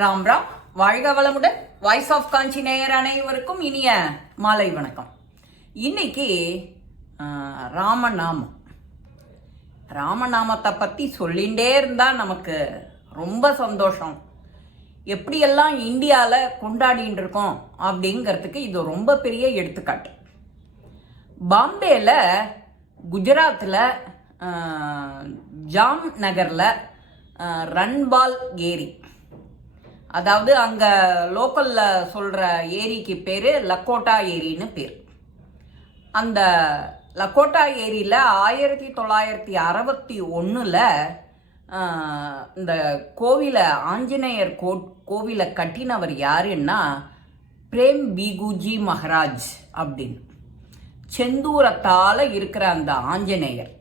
ராம் ராம். வாழ்க வளமுடன். Voice of காஞ்சி நேயர் அனைவருக்கும் இனிய மாலை வணக்கம். இன்னைக்கு ராமநாமத்தை பற்றி சொல்லிகிட்டே இருந்தால் நமக்கு ரொம்ப சந்தோஷம். எப்படியெல்லாம் இந்தியாவில் கொண்டாடின்னு இருக்கோம் அப்படிங்கிறதுக்கு இது ரொம்ப பெரிய எடுத்துக்காட்டு. பாம்பேயில், குஜராத்தில், ஜாம் நகரில் ரன்பால் ஏரி, அதாவது அங்கே லோக்கலில் சொல்கிற ஏரிக்கு பேர் லக்கோட்டா ஏரின்னு பேர். அந்த லக்கோட்டா ஏரியில் 1961 இந்த கோவிலை, ஆஞ்சநேயர் கோவிலை கட்டினவர் யாருன்னா பிரேம் பிகுஜி மகாராஜ் அப்படின்னு. செந்தூரத்தால் இருக்கிற அந்த ஆஞ்சநேயர்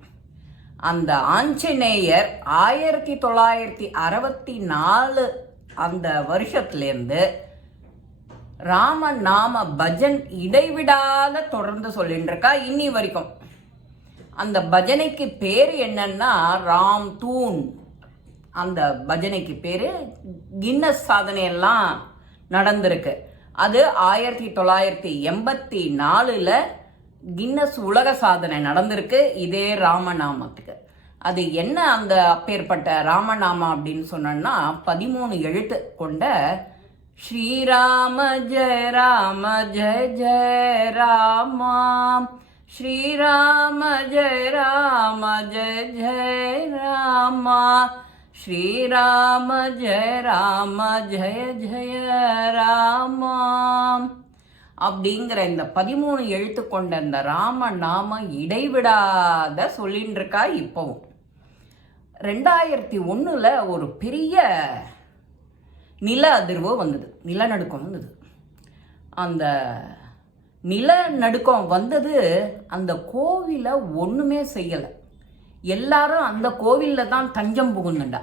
1964 அந்த வருஷத்துலேருந்து ராமநாம பஜன் இடைவிடாத தொடர்ந்து சொல்லிட்டு இருக்கா இன்னி வரைக்கும். அந்த பஜனைக்கு பேர் என்னன்னா ராம் தூன். அந்த பஜனைக்கு பேர் கின்னஸ் சாதனையெல்லாம் நடந்திருக்கு. அது 1984 கின்னஸ் உலக சாதனை நடந்திருக்கு இதே ராமநாமத்துக்கு. அது என்ன அந்த அப்பேற்பட்ட ராமநாமம் அப்படின்னு சொன்னா 13 எழுத்து கொண்ட ஸ்ரீராம ஜெய ராம ஜெய ஜெய ராமா, ஸ்ரீராம ஜெய ராம ஜெய ஜெய ராமா, ஸ்ரீராம ஜெய ராம ஜெய ஜெய ராமா அப்படிங்கிற இந்த 13 எழுத்து கொண்ட இந்த ராமநாம இடைவிடாத சொல்லின்னு இருக்கா. இப்போவும் 2001 ஒரு பெரிய நில அதிர்வு வந்தது, நிலநடுக்கம் வந்தது. அந்த நிலநடுக்கம் வந்தது, அந்த கோவிலை ஒன்றுமே செய்யலை. எல்லாரும் அந்த கோவிலில் தான் தஞ்சம் புகுந்துண்டா.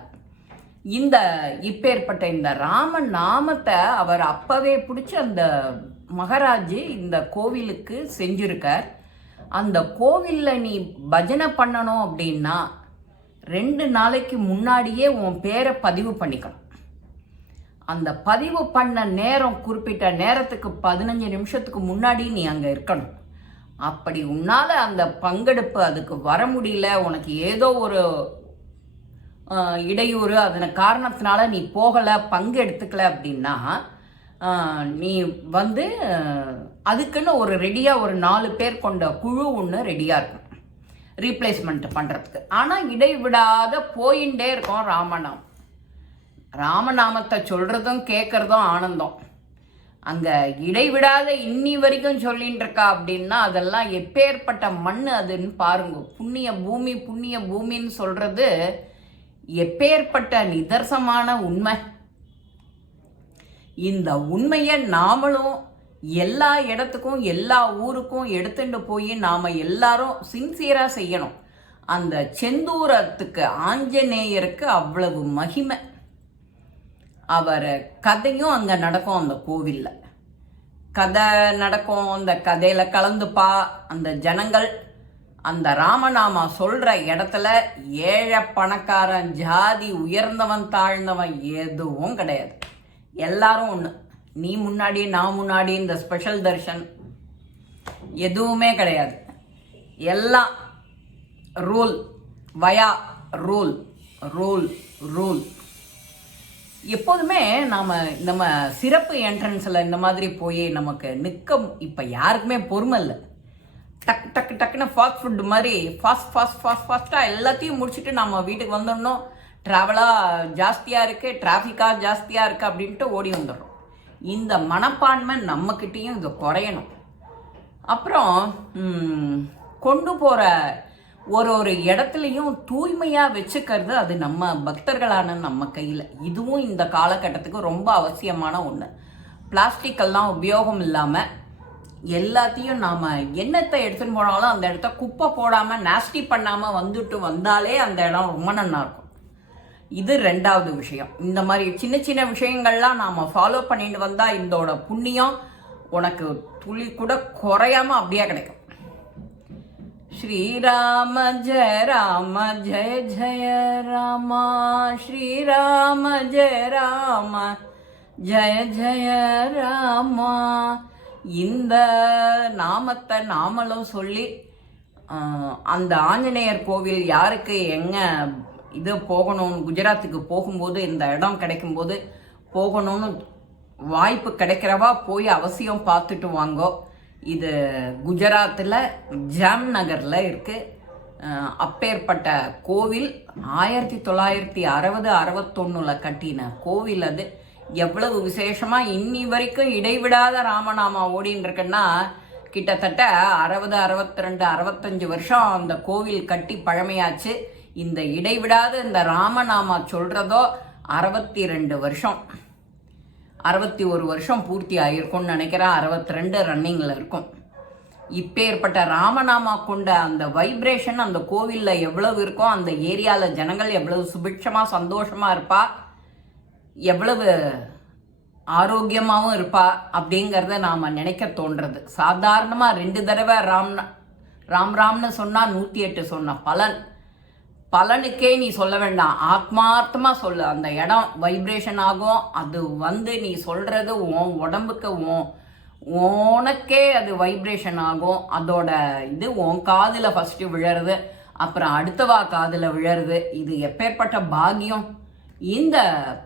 இந்த இப்பேற்பட்ட இந்த ராமநாமத்தை அவர் அப்பவே பிடிச்சி அந்த மகாராஜ் இந்த கோவிலுக்கு செஞ்சிருக்கார். அந்த கோவிலில் நீ பஜனை பண்ணணும் அப்படின்னா 2 நாளைக்கு முன்னாடியே உன் பேரை பதிவு பண்ணிக்கணும். அந்த பதிவு பண்ண நேரம், குறிப்பிட்ட நேரத்துக்கு 15 நிமிஷத்துக்கு முன்னாடி நீ அங்கே இருக்கணும். அப்படி உன்னால் அந்த பங்கெடுப்பு அதுக்கு வர முடியல, உனக்கு ஏதோ ஒரு இடையூறு, அதன காரணத்தினால நீ போகலை, பங்கு எடுத்துக்கல அப்படின்னா நீ அதுக்குன்னு ஒரு ரெடியாக ஒரு 4 பேர் கொண்ட குழு ஒன்று ரெடியாக இருக்கும் ரீப்ளேஸ்மெண்ட் பண்ணுறதுக்கு. ஆனால் இடைவிடாத போயிட்டே இருக்கோம் ராமநாமத்தை சொல்கிறதும் கேட்குறதும் ஆனந்தம். அங்கே இடைவிடாத இன்னி வரைக்கும் சொல்லின்னு இருக்கா அப்படின்னா அதெல்லாம் எப்பேற்பட்ட மண் அதுன்னு பாருங்க. புண்ணிய பூமின்னு சொல்கிறது எப்பேற்பட்ட நிதர்சனமான உண்மை. இந்த உண்மையை நாமளும் எல்லா இடத்துக்கும், எல்லா ஊருக்கும் எடுத்துட்டு போய் நாம் எல்லாரும் சின்சியராக செய்யணும். அந்த செந்தூரத்துக்கு, ஆஞ்சநேயருக்கு அவ்வளவு மகிமை. அவர் கதையும் அங்கே நடக்கும். அந்த கோவிலில் கதை நடக்கும். அந்த கதையில் கலந்துப்பா அந்த ஜனங்கள். அந்த ராமநாமா சொல்கிற இடத்துல ஏழை பணக்காரன், ஜாதி, உயர்ந்தவன் தாழ்ந்தவன் எதுவும் கிடையாது. எல்லாரும் ஒன்று. நீ முன்னாடி நான் முன்னாடி, இந்த ஸ்பெஷல் தர்ஷன் எதுவுமே கிடையாது. எல்லாம் ரூல் வயா ரூல் ரூல் ரூல். எப்போதுமே நம்ம சிறப்பு என்ட்ரன்ஸில் இந்த மாதிரி போய் நமக்கு நிற்க இப்போ யாருக்குமே பொறுமை இல்லை. டக்குன்னு ஃபாஸ்ட் ஃபுட்டு மாதிரி ஃபாஸ்ட்டாக எல்லாத்தையும் முடிச்சுட்டு நம்ம வீட்டுக்கு வந்துடணும். ட்ராவலாக ஜாஸ்தியாக இருக்குது, டிராஃபிக்காக ஜாஸ்தியாக இருக்குது அப்படின்ட்டு ஓடி வந்துடுறோம். இந்த மனப்பான்மை நம்மக்கிட்டேயும் இது குறையணும். அப்புறம் கொண்டு போகிற ஒரு இடத்துலையும் தூய்மையாக வச்சுக்கிறது அது நம்ம பக்தர்களான நம்ம கையில். இதுவும் இந்த காலகட்டத்துக்கு ரொம்ப அவசியமான ஒன்று. பிளாஸ்டிக்கெல்லாம் உபயோகம் இல்லாமல் எல்லாத்தையும் நாம் எண்ணத்தை எடுத்துன்னு போனாலும் அந்த இடத்த குப்பை போடாமல், நாஸ்டி பண்ணாமல் வந்தாலே அந்த இடம் ரொம்ப நல்லா இருக்கும். இது 2வது விஷயம். இந்த மாதிரி சின்ன விஷயங்கள்லாம் நாம் ஃபாலோ பண்ணிட்டு வந்தால் இதோட புண்ணியம் உனக்கு துளி கூட குறையாமல் அப்படியே கிடைக்கும். श्रीराम जय जय रामा, श्रीराम जय ஜெய ஜெய ராமா. இந்த நாமத்தை நாமளும் சொல்லி அந்த ஆஞ்சநேயர் கோவில் யாருக்கு எங்கே இது போகணும்னு குஜராத்துக்கு போகும்போது இந்த இடம் கிடைக்கும்போது போகணும்னு வாய்ப்பு கிடைக்கிறவா போய் அவசியம் பார்த்துட்டு வாங்கோ. இது குஜராத்தில் ஜாம்நகரில் இருக்குது. அப்பேற்பட்ட கோவில் 1960-61 கட்டின கோவில். அது எவ்வளவு விசேஷமாக இன்னி வரைக்கும் இடைவிடாத ராமநாமா ஓடின்னு இருக்குன்னா கிட்டத்தட்ட 60, 62, 65 வருஷம் அந்த கோவில் கட்டி பழமையாச்சு. இந்த இடைவிடாத இந்த ராமநாமா சொல்கிறதோ 62 வருஷம், 61 வருஷம் பூர்த்தி ஆகிருக்கும்னு நினைக்கிறேன். 62 ரன்னிங்கில் இருக்கும். இப்பேற்பட்ட ராமநாமா கொண்ட அந்த வைப்ரேஷன் அந்த கோவிலில் எவ்வளவு இருக்கும், அந்த ஏரியாவில் ஜனங்கள் எவ்வளவு சுபிட்சமாக சந்தோஷமாக இருப்பா, எவ்வளவு ஆரோக்கியமாகவும் இருப்பா அப்படிங்கிறத நாம் நினைக்க தோன்றது. சாதாரணமாக 2 தடவை ராம்னு சொன்னால் 108 சொன்ன பலனுக்கே நீ சொல்ல வேண்டாம், ஆத்மார்த்தமாக சொல்லு. அந்த இடம் வைப்ரேஷன் ஆகும். அது நீ சொல்கிறது உன் உடம்புக்கு உனக்கே அது வைப்ரேஷன் ஆகும். அதோட இது உன் காதில் ஃபஸ்ட்டு விழருது, அப்புறம் அடுத்தவா காதில் விழருது. இது எப்பேற்பட்ட பாக்கியம். இந்த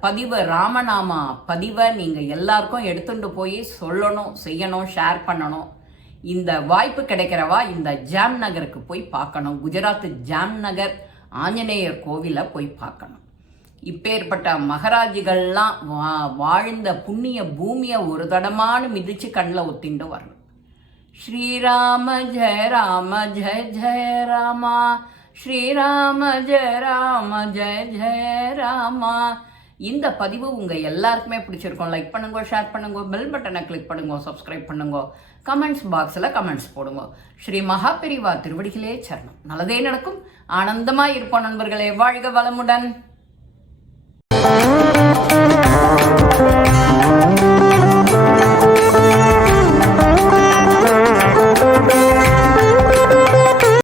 பதிவு ராமநாமா பதிவை நீங்கள் எல்லாருக்கும் எடுத்துட்டு போய் சொல்லணும், செய்யணும், ஷேர் பண்ணணும். இந்த வாய்ப்பு கிடைக்கிறவா இந்த ஜாம்நகருக்கு போய் பார்க்கணும். குஜராத் ஜாம்நகர் ஆஞ்சநேயர் கோவிலை போய் பார்க்கணும். இப்பேற்பட்ட மகராஜிகள்லாம் வாழ்ந்த புண்ணிய பூமியை ஒரு தடமான மிதிச்சு கண்ணில் ஒத்திண்டு வரணும். ஸ்ரீராம ஜெய ராம ஜெய ஜெய ராமா, ஸ்ரீராம ஜெய ராம ஜெய ஜெய ராமா. இந்த பதிவு உங்கள் எல்லாருக்குமே பிடிச்சிருக்கோம். லைக் பண்ணுங்க, ஷேர் பண்ணுங்க, பெல் பட்டனை கிளிக் பண்ணுங்க, சப்ஸ்கிரைப் பண்ணுங்க, கமெண்ட்ஸ் பாக்ஸில் கமெண்ட்ஸ் போடுங்க. ஸ்ரீ மகாபெரிவா திருவடிகளே சரணம். நல்லதே நடக்கும். ஆனந்தமாக இருப்போம் நண்பர்களே. வாழ்க வளமுடன்.